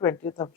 20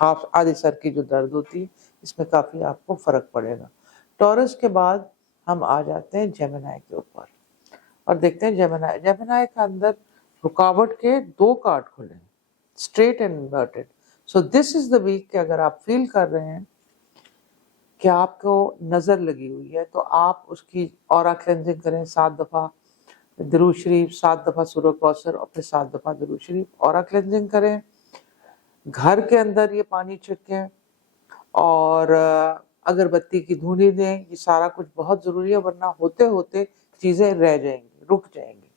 half آدھی سر کی جو درد ہوتی ہے اس میں کافی آپ کو فرق پڑے گا. ٹورس کے بعد ہم آ جاتے ہیں جیمنائی کے اوپر اور دیکھتے ہیں جیمنائی کا اندر رکاوٹ کے 2 کارڈ کھلے ہیں, straight and inverted. So this is the week کہ اگر آپ فیل کر رہے ہیں کہ آپ کو نظر لگی ہوئی ہے تو آپ اس کی اورا کلینزنگ کریں 7 دفعہ درود شریف, 7 دفعہ سورہ کوثر اور پھر 7 دفعہ درود شریف, اورا کلینزنگ کریں. گھر کے اندر یہ پانی چھڑکیں اور اگربتی کی دھونی دیں. یہ سارا کچھ بہت ضروری ہے ورنہ ہوتے ہوتے چیزیں رہ جائیں گی, رک جائیں گی.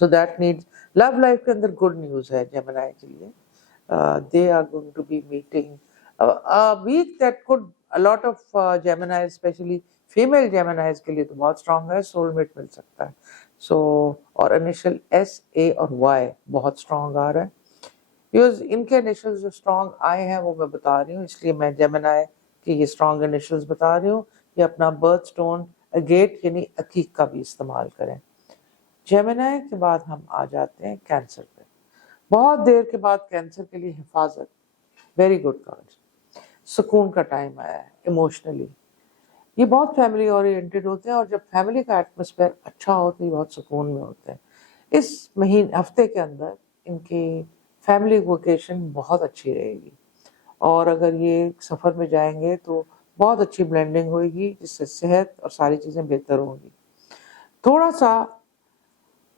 So that needs. Love life کے اندر گڈ نیوز ہے جیمنائی کے لیے. They are going to be meeting week that could a lot of Gemini, especially female Geminis کے لیے تو بہت اسٹرانگ ہے. سول میٹ مل سکتا ہے. سو اور انیشل ایس اے اور وائی بہت اسٹرانگ آ رہا ہے. بیکاز ان کے انیشلز جو اسٹرانگ آئے ہیں وہ میں بتا رہی ہوں, اس لیے میں جیمنائی کی یہ اسٹرانگ انیشلز بتا رہی ہوں. یہ اپنا برتھ اسٹون اگیٹ یعنی عقیق کا بھی استعمال کریں. جیمنائی کے بعد ہم آ جاتے ہیں کینسر پہ. بہت دیر کے بعد کینسر کے لیے حفاظت, ویری گڈ کارڈ. سکون کا ٹائم آیا ہے ایموشنلی. یہ بہت فیملی اورینٹڈ ہوتے ہیں اور جب فیملی کا ایٹماسفیئر اچھا ہو تو یہ بہت سکون میں ہوتے ہیں. اس ہفتے کے اندر ان کی فیملی ووکیشن بہت اچھی رہے گی اور اگر یہ سفر میں جائیں گے تو بہت اچھی بلینڈنگ ہوئے گی جس سے صحت اور ساری چیزیں بہتر ہوں گی. تھوڑا سا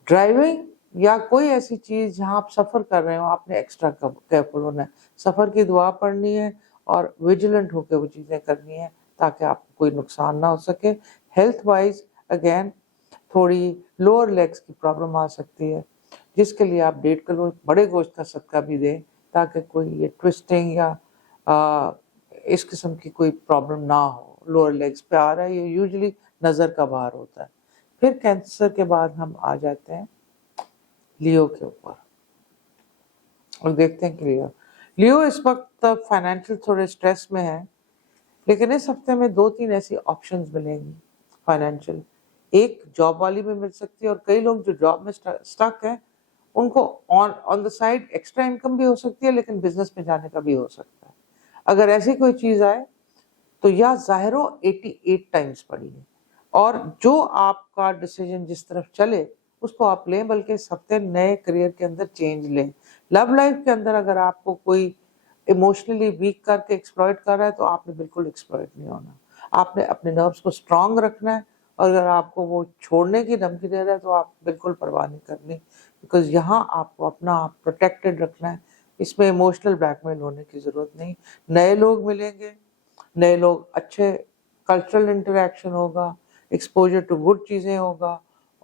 ڈرائیونگ یا کوئی ایسی چیز جہاں آپ سفر کر رہے ہو آپ نے ایکسٹرا کیئرفل ہونا ہے. سفر کی دعا پڑھنی ہے اور ویجیلنٹ ہو کے وہ چیزیں کرنی ہیں تاکہ آپ کو کوئی نقصان نہ ہو سکے. ہیلتھ وائز اگین تھوڑی لوور لیگز کی پرابلم آ سکتی ہے جس کے لیے آپ 1.5 کلو بڑے گوشت کا صدقہ بھی دیں تاکہ کوئی یہ ٹوسٹنگ یا اس قسم کی کوئی پرابلم نہ ہو. لوور لیگز پہ آ رہا ہے, یہ یوزلی نظر کا باہر ہوتا ہے. پھر کینسر کے بعد ہم آ جاتے ہیں لیو کے اوپر اور دیکھتے ہیں کہ لیو اس وقت فائنینشیل تھوڑے سٹریس میں ہے لیکن اس ہفتے میں 2-3 ایسی آپشنز ملیں گی فائنینشیل. ایک جاب والی میں مل سکتی ہے اور کئی لوگ جو جاب میں سٹک ہیں ان کو آن دا سائڈ ایکسٹرا انکم بھی ہو سکتی ہے لیکن بزنس میں جانے کا بھی ہو سکتا ہے. اگر ایسی کوئی چیز آئے تو یا ظاہرو 88 ٹائمز پڑھی ہے اور جو آپ کا ڈیسیجن جس طرف چلے اس کو آپ لیں, بلکہ اس ہفتے نئے کریئر کے اندر چینج لیں. لو لائف کے اندر اگر آپ کو کوئی ایموشنلی ویک کر کے ایکسپلائٹ کر رہا ہے تو آپ نے بالکل ایکسپلائٹ نہیں ہونا. آپ نے اپنے نروس کو اسٹرانگ رکھنا ہے اور اگر آپ کو وہ چھوڑنے کی دھمکی دے رہا ہے تو آپ بالکل پرواہ نہیں کرنی, بیکاز یہاں آپ کو اپنا آپ پروٹیکٹڈ رکھنا ہے. اس میں ایموشنل بلیک میل ہونے کی ضرورت نہیں. نئے لوگ ملیں گے, نئے لوگ, اچھے کلچرل انٹریکشن ہوگا, ایکسپوجر ٹو گڈ چیزیں ہوگا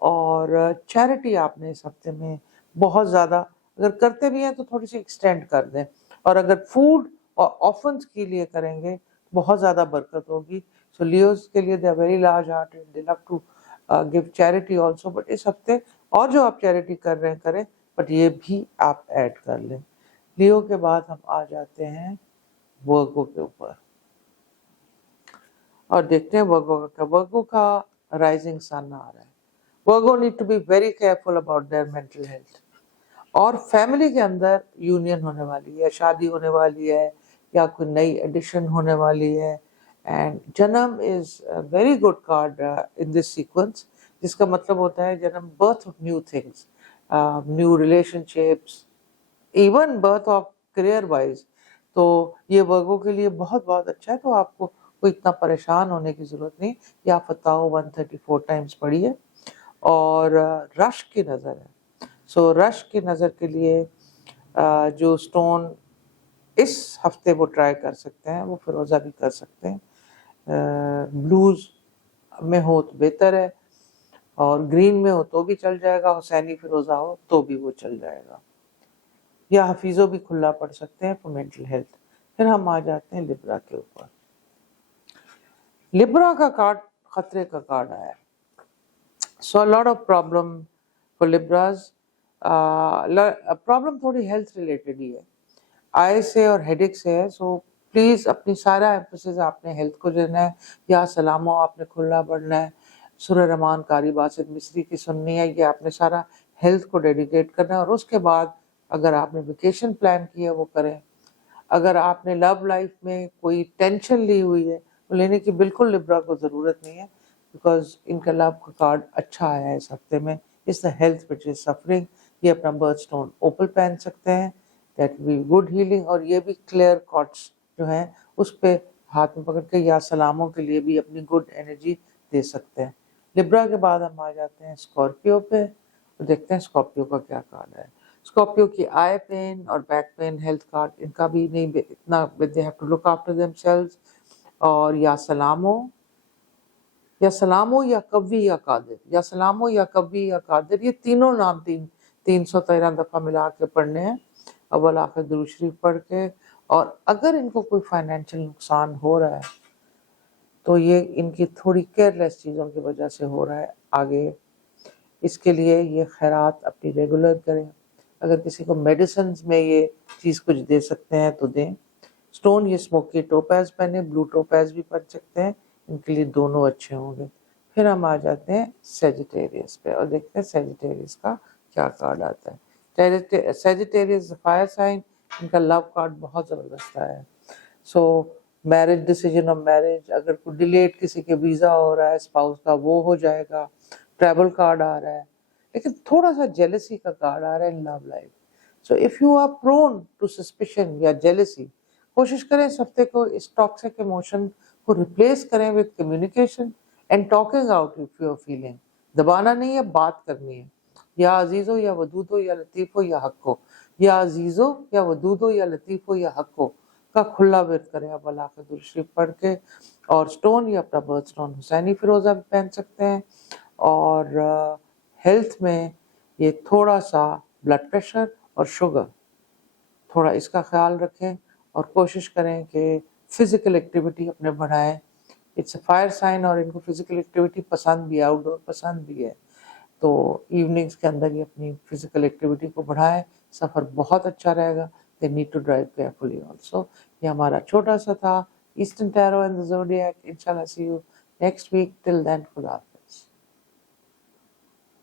اور چیریٹی آپ نے اس ہفتے میں بہت زیادہ اگر کرتے بھی ہیں تو تھوڑی سی ایکسٹینڈ کر دیں اور اگر فوڈ اور آفنس کے لیے کریں گے بہت زیادہ برکت ہوگی. سو لیوز کے لیے they are very large hearted, they love to give charity also, but اس ہفتے اور جو آپ چیریٹی کر رہے ہیں کریں بٹ یہ بھی آپ ایڈ کر لیں. لیو کے بعد ہم آ جاتے ہیں ورگو کے اوپر اور دیکھتے ہیں ورگو کا رائزنگ سن آ رہا ہے. Virgo need to be very careful about their mental health. اور فیملی کے اندر یونین ہونے والی ہے, شادی ہونے والی ہے یا کوئی نئی ایڈیشن ہونے والی ہے. اینڈ جنم is very good card in this sequence, جس کا مطلب ہوتا ہے جنم, birth of new things, new relation ships, even birth of career wise. تو یہ ورگو کے لیے بہت بہت اچھا ہے. تو آپ کو کوئی اتنا پریشان ہونے کی ضرورت نہیں. یا فتح 134 ٹائمز پڑھی ہے اور رش کی نظر ہے. سو رش کی نظر کے لیے جو سٹون اس ہفتے وہ ٹرائی کر سکتے ہیں وہ فیروزہ بھی کر سکتے ہیں. بلوز میں ہو تو بہتر ہے اور گرین میں ہو تو بھی چل جائے گا, حسینی فیروزہ ہو تو بھی وہ چل جائے گا, یا حفیظوں بھی کھلا پڑ سکتے ہیں فور مینٹل ہیلتھ. پھر ہم آ جاتے ہیں لبرا کے اوپر. لبرا کا کارڈ خطرے کا کارڈ آیا ہے. So lot of problem for Libras. Problem تھوڑی ہیلتھ ریلیٹڈ ہی ہے, آئے سے اور ہیڈیک سے ہے. سو پلیز اپنی سارا ایمفسس آپ نے ہیلتھ کو دینا ہے. یا سلامو آپ نے کھلا پڑھنا ہے, سورہ رحمان قاری باسط مصری کی سننی ہے, یہ آپ نے سارا ہیلتھ کو ڈیڈیکیٹ کرنا ہے. اور اس کے بعد اگر آپ نے ویکیشن پلان کی ہے وہ کریں. اگر آپ نے لو لائف میں کوئی ٹینشن لی ہوئی ہے تو لینے کی بالکل لبرا کو ضرورت نہیں ہے، بیکاز ان کا لو کا کارڈ اچھا آیا ہے اس ہفتے میں. اس دا ہیلتھ وچ از سفرنگ. یہ اپنا برتھ اسٹون اوپل پہن سکتے ہیں، دیٹ بی گڈ ہیلنگ. اور یہ بھی کلیئر کارڈس جو ہیں اس پہ ہاتھ میں پکڑ کے یا سلاموں کے لیے بھی اپنی گڈ انرجی دے سکتے ہیں. لبرا کے بعد ہم آ جاتے ہیں اسکارپیو پہ، تو دیکھتے ہیں اسکارپیو کا کیا کارڈ ہے. اسکارپیو کی آئی پین اور بیک پین ہیلتھ کارڈ ان کا بھی نہیں اتنا، they have to look after themselves. اور یا سلامو یا کبھی یا قادر، یا سلامو یا کبھی یا قادر، یہ تینوں نام 313 دفعہ ملا کے پڑھنے ہیں اول آخر درود شریف پڑھ کے. اور اگر ان کو کوئی فائنینشیل نقصان ہو رہا ہے تو یہ ان کی تھوڑی کیئر لیس چیزوں کی وجہ سے ہو رہا ہے آگے. اس کے لیے یہ خیرات اپنی ریگولر کریں. اگر کسی کو میڈیسنز میں یہ چیز کچھ دے سکتے ہیں تو دیں. سٹون یہ اسموکی ٹوپیز پہنے، بلو ٹوپیز بھی پہن سکتے ہیں، ان کے لیے دونوں اچھے ہوں گے. پھر ہم آ جاتے ہیں سیجیٹیریس پہ اور دیکھتے ہیں سیجیٹیریس کا کیا کارڈ آتا ہے. سیجیٹیریس فائر سائن، ان کا لو کارڈ بہت زبردست ہے. سو میرج ڈیسیجن آف میرج، اگر کوئی ڈیلیٹ کسی کے ویزا ہو رہا ہے اسپاؤس کا وہ ہو جائے گا. ٹریول کارڈ آ رہا ہے، لیکن تھوڑا سا جیلسی کا کارڈ آ رہا ہے in love life. So if you are prone to suspicion یا جیلسی، کوشش کریں اس ہفتے کو اس ٹاکسک ایموشن کو ریپلیس کریں with communication and talking out if you are feeling. دبانا نہیں ہے، بات کرنی ہے. یا عزیز ہو یا ودود ہو یا لطیف ہو یا حق ہو، یا عزیز ہو یا ودود ہو یا لطیف ہو یا حق ہو کا کھلا ورد کریں اب اللہ کا درود شریف پڑھ کے. اور سٹون یا اپنا برتھ سٹون حسینی فیروزہ بھی پہن سکتے ہیں. اور ہیلتھ میں یہ تھوڑا سا بلڈ پریشر اور شوگر، تھوڑا اس کا خیال رکھیں اور کوشش کریں کہ فزیکل ایکٹیویٹی اپنے بڑھائیں. اٹس اے فائر سائن اور ان کو فزیکل ایکٹیویٹی پسند بھی ہے، آؤٹ ڈور پسند بھی ہے، تو ایوننگز کے اندر یہ اپنی فزیکل ایکٹیویٹی کو بڑھائیں. سفر بہت اچھا رہے گا. They need to drive carefully also. یہ ہمارا چھوٹا سا تھا eastern tarot and the zodiac. انشاءاللہ see you next week. Till then خدا حافظ.